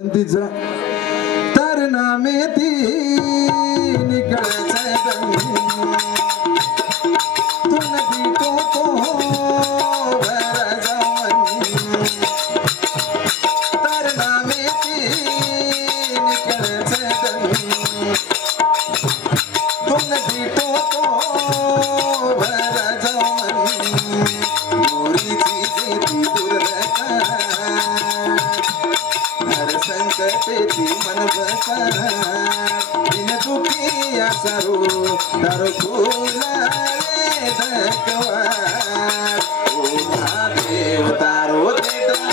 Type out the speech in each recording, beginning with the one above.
तिचा तर नामे ती निकळायचा तू नदी तो भरा जावन तर नामे ती निकळायचा तू नदी तो भरा जावन मोरीची जेती दुर्लका संकटेची मन बसा दिन दुखी असरू तारो फुला रे धकवा ओ महादेव तारो देता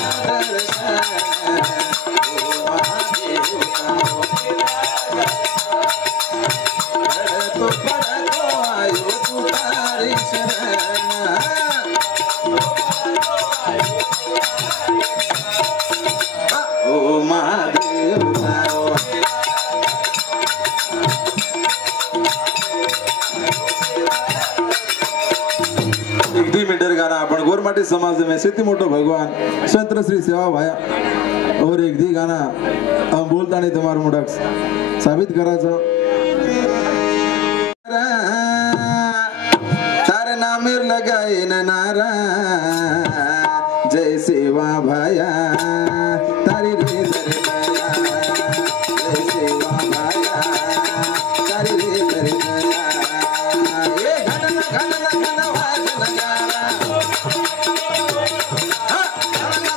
दर्शन ओ महादेव तारो तो पडतो आयो तुझी शरण ओ महादेव तारो एक 2 मीटर गाना आपण गोरमाटी समाज में सिद्धि मोटो भगवान संत श्री सेवा भाया और एक दी गाना हम बोलता नहीं तुम्हारा मुडक साबित करायचं तार नामेर लगाए न नारा जय सेवा भाया तारी रे दरे दया जय सेवा भाया तारी रे दरे दया ये घन घन वाज नगारा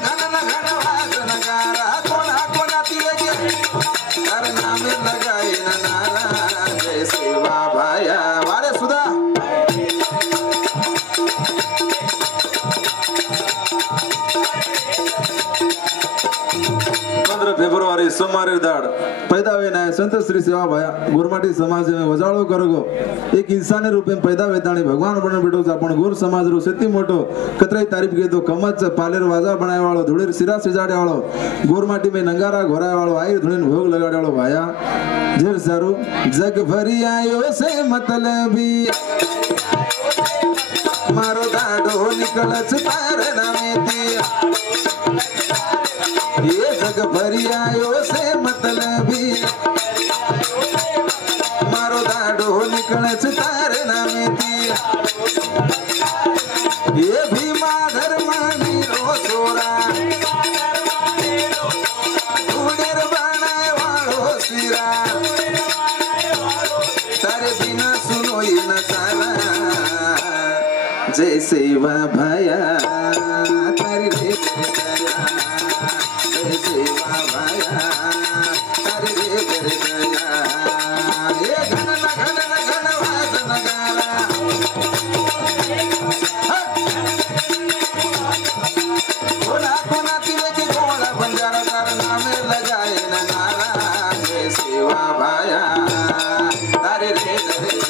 घन वाज नगारा कोणा तिये तार नामे लगाए न नारा जय सेवा भाया वारे सुधा 15 फेब्रुवारी सोमवार दाड़ पैदा हुए ना संत श्री सेवा भाया गोरमाटी समाज में वजाळो करगो एक इंसानी रूप में पैदा वेताणी भगवान बन बेटो आपण गोर समाज रो सेती मोटो कतराई तारीफ के तो कमच पालेर वाजा बनाय वाळो धुळीर सिरा सजाडे वाळो गोरमाटी में नंगारा घोराय वाळो आईर धुळीन भोग लगाडे वाळो भाया जेर सारू जग भरी आयो से मतलबी मारो दाडो निकलच पार नामेती ये जग भरी आयो से मतलबी मारो दाडो निकलच तार नामेती ये भीमा धर्मानी रो छोरा उडेर बनाय वाळो सिरा तारे बिना सुनो ये न साला जय सेवा भाया तारी रे दया जय सेवा भाया तारी रे दया ये घन वाज नगारा कोणा तिले की कोणा बंजारा तार नामे लगाए न नारा जय सेवा भाया तारी रे दया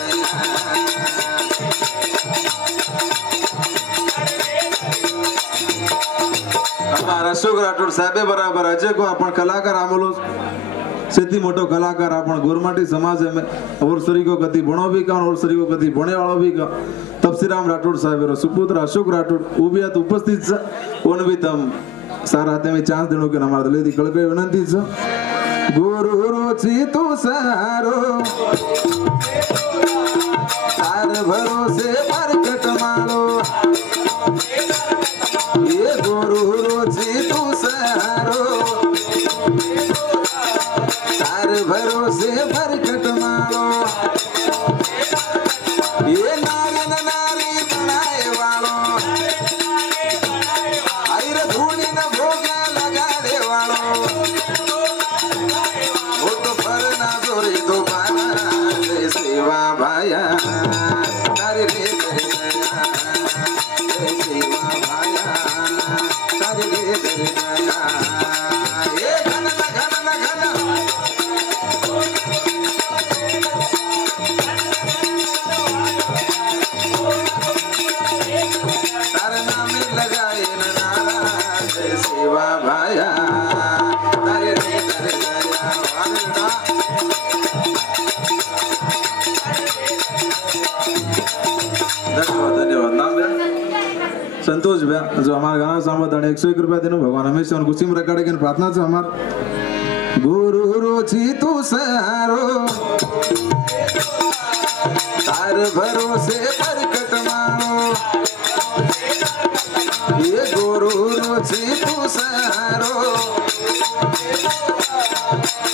हमारा अशोक राठोड साहेब बराबर अजय को आपण कलाकार आमोलो सेती मोटो कलाकार आपण गोरमाटी समाज में और सरी को कति बणो भी का और सरी को कति बणे वाळो भी का तपसीराम राठोड साहेब रो सुपुत्र अशोक राठोड उबियात उपस्थित कोण भी तम सारा हाते में चांस देणो के हमारा दिलेदी कळकळी विनंती छ गुरु रोची तू सारो तार भरोसे परकट मालो ये गुरु रोजी तू सहारो तार भरोसे बरकत मालो ये नारी न नारी बनाए वालो आईर धूनी न भोगा लगा दे वालो वो तो फर ना जोरे तो बाना जय सेवा भाया तारे रे दया जय सेवा भाया तारे रे दया ये घन तारे नामे लगाए न नारा जय सेवा भाया तारे रे दया वालना धन्यवाद नाम संतोष भैया जो हमारा गाना सांभत 101 रुपया देनो भगवान हमेशा खुशी में रखा प्रार्थना से हमार गुरु रोची तू सहारो तार भरोसे परकट मानो ये गुरु रोची तू सहारो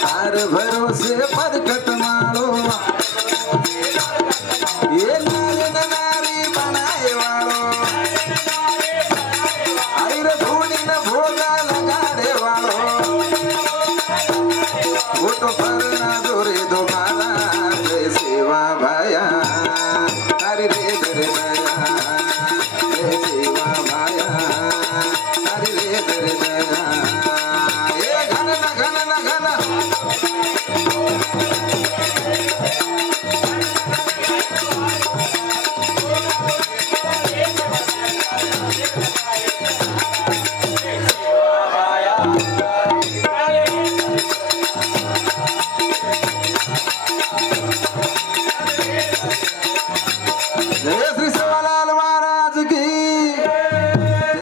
तार भरोसे